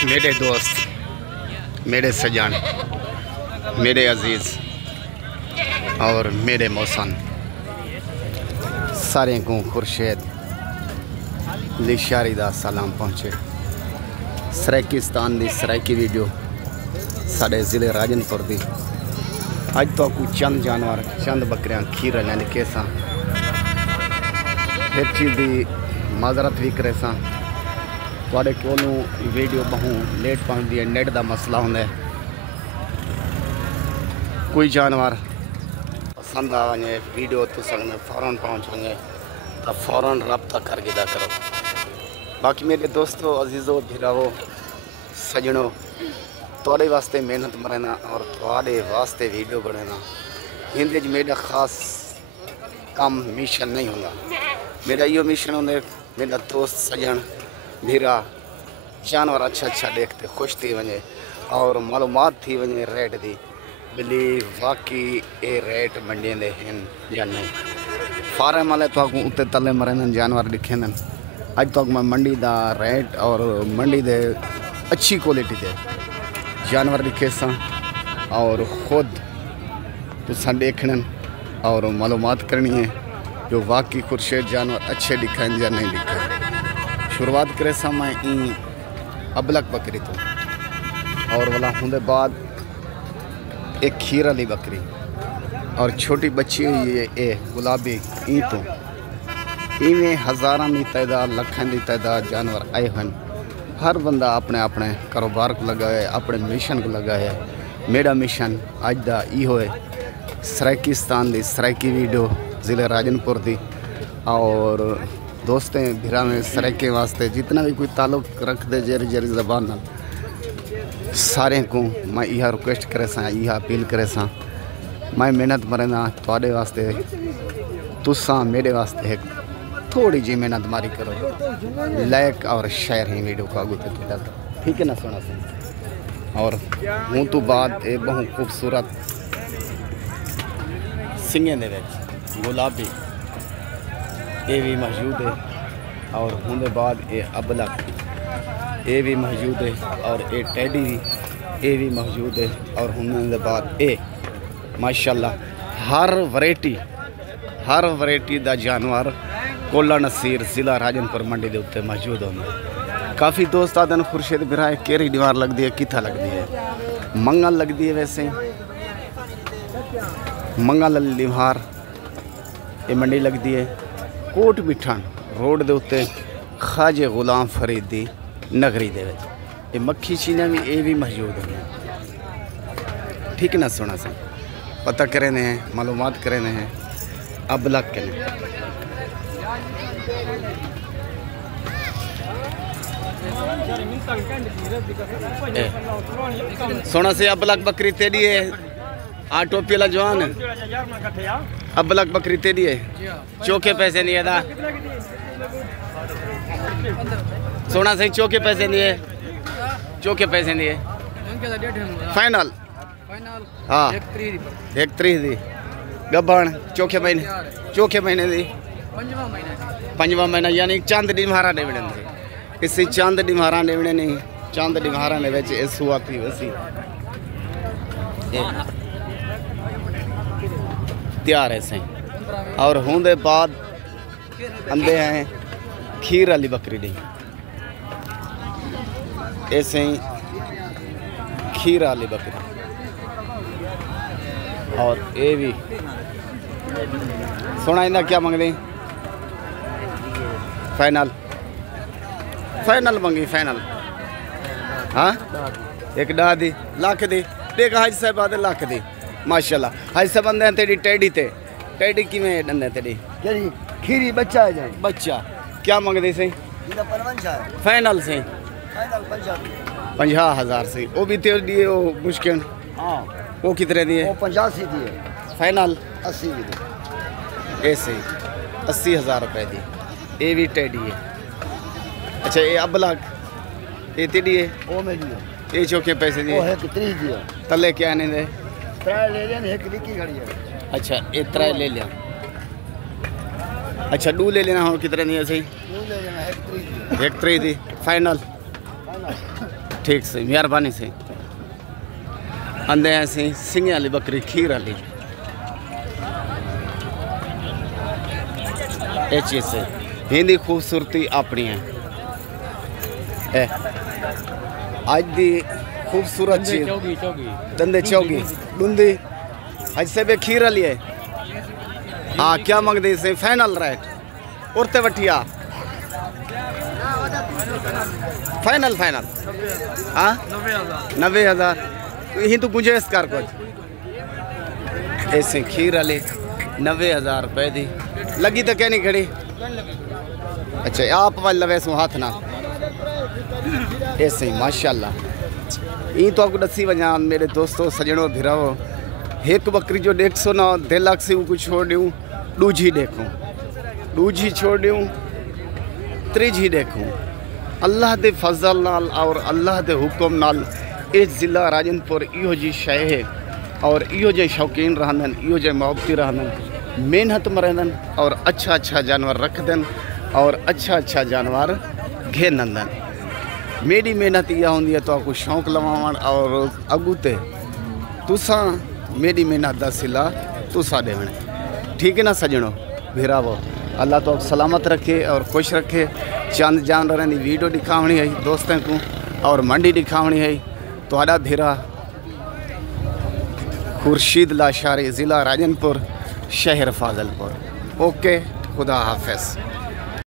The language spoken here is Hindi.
मेरे दोस्त, मेरे सजान, मेरे अजीज़ और मेरे मौसन सारे को खुर्शेद लिशारी दा सलाम पहुँचे। सराइकिस्तान दी सराइकी वीडियो साढ़े ज़िले राजनपुर दी। अज तो कोई चंद जानवर चंद बकरियां खीर लैन के सा हर चीज़ की माजरत भी करे सा। थोड़े कोलों वीडियो बहु लेट पहुँचती है, नेट का मसला होंगे। कोई जानवर पसंद आ वजे वीडियो तुसन में फ़ौरन पहुँच वजे तो फ़ौरन रब्ता कर गिदा करो। बाकी मेरे दोस्तों, अजीज़ों, भिरावो, सजनों, थोड़े वास्ते मेहनत मरेना और थोड़े वास्ते वीडियो बनाना हिंदे मेरा ख़ास काम मिशन नहीं होंगे। मेरा यो मिशन होंगे मेरा दोस्त सजन भीरा जानवर अच्छा देखते खुश थी वजे और मालूमात थी वजे रेट दी बिली वाकई ये रेट मंडिया दे हैं या नहीं। फार्म वाले तो उत्ते तले मरेन जानवर दिखे न। अज तक मैं मंडी का रेट और मंडी दे अच्छी क्वालिटी दे जानवर दिखे सा और खुद तुसा देखने और मालूमात करनी है जो वाकई खुर्शेद जानवर अच्छे दिखे या नहीं दिखे। शुरुआत करे सा मैं ई अबलक बकरी तो और वाला होंगे बाद एक खीर वाली बकरी और छोटी बच्ची ये गुलाबी ई तो इवें हज़ारों की तादाद लखन की तादाद जानवर आए हैं। हर बंदा अपने अपने कारोबार को लगा है, अपने मिशन को लगा है। मेरा मिशन अज का इहो है सराइकिस्तान की सराइकी वीडियो ज़िले राजनपुर की और दोस्तें भिरा में सराइके वास्ते जितना भी कोई ताल्लुक रखते जेरी जेरी जबान न सारे को मैं यह रिक्वेस्ट करे सा, यह अपील करे सा। मैं मेहनत मरेना थोड़े वास्ते, तुसा मेरे वास्ते एक थोड़ी जी मेहनत मारी करो। लाइक और शेयर ही वीडियो को आगे तक डाल, ठीक है ना सोना से। और हूँ तो बाद ये बहुत खूबसूरत सिंगे दे गुलाबी ये भी मौजूद है और होने बाद ये अबलक ये भी मौजूद है और ये टेडी ये भी मौजूद है और होने बाद ये माशाल्लाह हर वैरायटी का जानवर कोला नसीर ज़िला राजनपुर मंडी के उत्ते मौजूद होंगे। काफ़ी दोस्त आते हैं खुर्शेद बिराए केरी दीवार लगती है, किथा लगती है, मंगल लगती है। वैसे मंगल दीवार ये मंडी लगती है कोट बिठान रोड के उत्ते ख्वाजे गुलाम फरीद दी नगरी दे ये मक्खी चीना भी ये भी मौजूद हैं। ठीक ना सोना से पता करें हैं, मालूमात करें हैं अबलक के सोना से अबलक बकरी तेरी है आ टोपी वाला जवान अबलक बकरी तेरी है। चौके पैसे नहीं है दा सोना से चौके पैसे नहीं है, चौके पैसे नहीं है फाइनल हाँ एक त्री दी गब्बन चौके महीने दी पंजवा महीना यानी चंद डिमारा देवने इसी चंद डिमारा देवने नहीं चंद डिमारा ने विच इस हुआ थी वैसी तैयार है सही। और होंदे बाद अंदे हैं खीर वाली बकरी दी ऐसे ही खीर वाली बकरी और ये भी सोना इन्हें क्या मंगते फाइनल मंगी फाइनल हाँ एक डा दी लाख दी देख हाज साहब आदे लाख दी माशाल्लाह। हाज साहब बंदे तेरी टेडी किमें डंदे तेरी खीरी बच्चा है जाए बच्चा क्या मंगते से फाइनल से 50,000 से वो भी तेरे दिए वो मुश्किल हाँ वो कितने दिए 85 दिए फाइनल 80 दिए ऐसे 80,000 रुपए दी ये भी टेडी है। अच्छा ये अबलक ये तेरी है वो मेरी है ये चौके पैसे दिए वो है 30 दिए तले क्या नहीं दे त्रै ले लेन एक लिखी खड़ी है। अच्छा ये त्रै ले लिया अच्छा डू ले लेना हो कितने नहीं है सही ले लेना एक 30 एक 3 दी फाइनल ठीक से मेहरबानी से आंदे ऐसे सिंगे वाली बकरी खीर वाली ये चीज़ से हिंदी खूबसूरती अपनी है ए आज दी खूबसूरत चीज दंदे चौगी डूंदी आज से बे खीर वाली है हाँ क्या मंगते से फाइनल रेट उड़ते वटिया फाइनल फाइनल हाँ 90,000 यही तो गुंजाइश कर कुछ ऐसे खीर वाले 90,000 रुपए दी लगी तो क्या नहीं खड़ी अच्छा आप वाले वैसू हाथ ना ऐसे ही माशाल्लाह ये तो आपको दसी वजह मेरे दोस्तों सजनों भिराओ एक बकरी जो 150 ना 1.5 लाख से कुछ छोड़ दूँ दूजी देखूँ दूजी छोड़ दूँ त्रीजी देखूँ अल्लाह दे फजल नाल और अल्लाह दे हुक्म नाल इस ज़िला राजनपुर इहो जी शय है और इहो जे शौकीन रहंदन इहो जे मोहब्बती रहंदन मेहनत में रहंदन और अच्छा अच्छा जानवर रखदन और अच्छा जानवर घेनंदन मेरी मेहनत यह होंदी है तो आपको शौक लवावण और अगुते तुसा मेरी मेहनत दा सिला तुसा देवणे ठीक है ना सजणो भिरावो अल्लाह तो सलामत रखे और खुश रखे चंद जानवर की वीडियो दिखावनी है दोस्तों को और मंडी दिखावनी है तो आड़ा भिरा खुर्शीद लाशारी ज़िला राजनपुर शहर फाजलपुर ओके खुदा हाफिज़।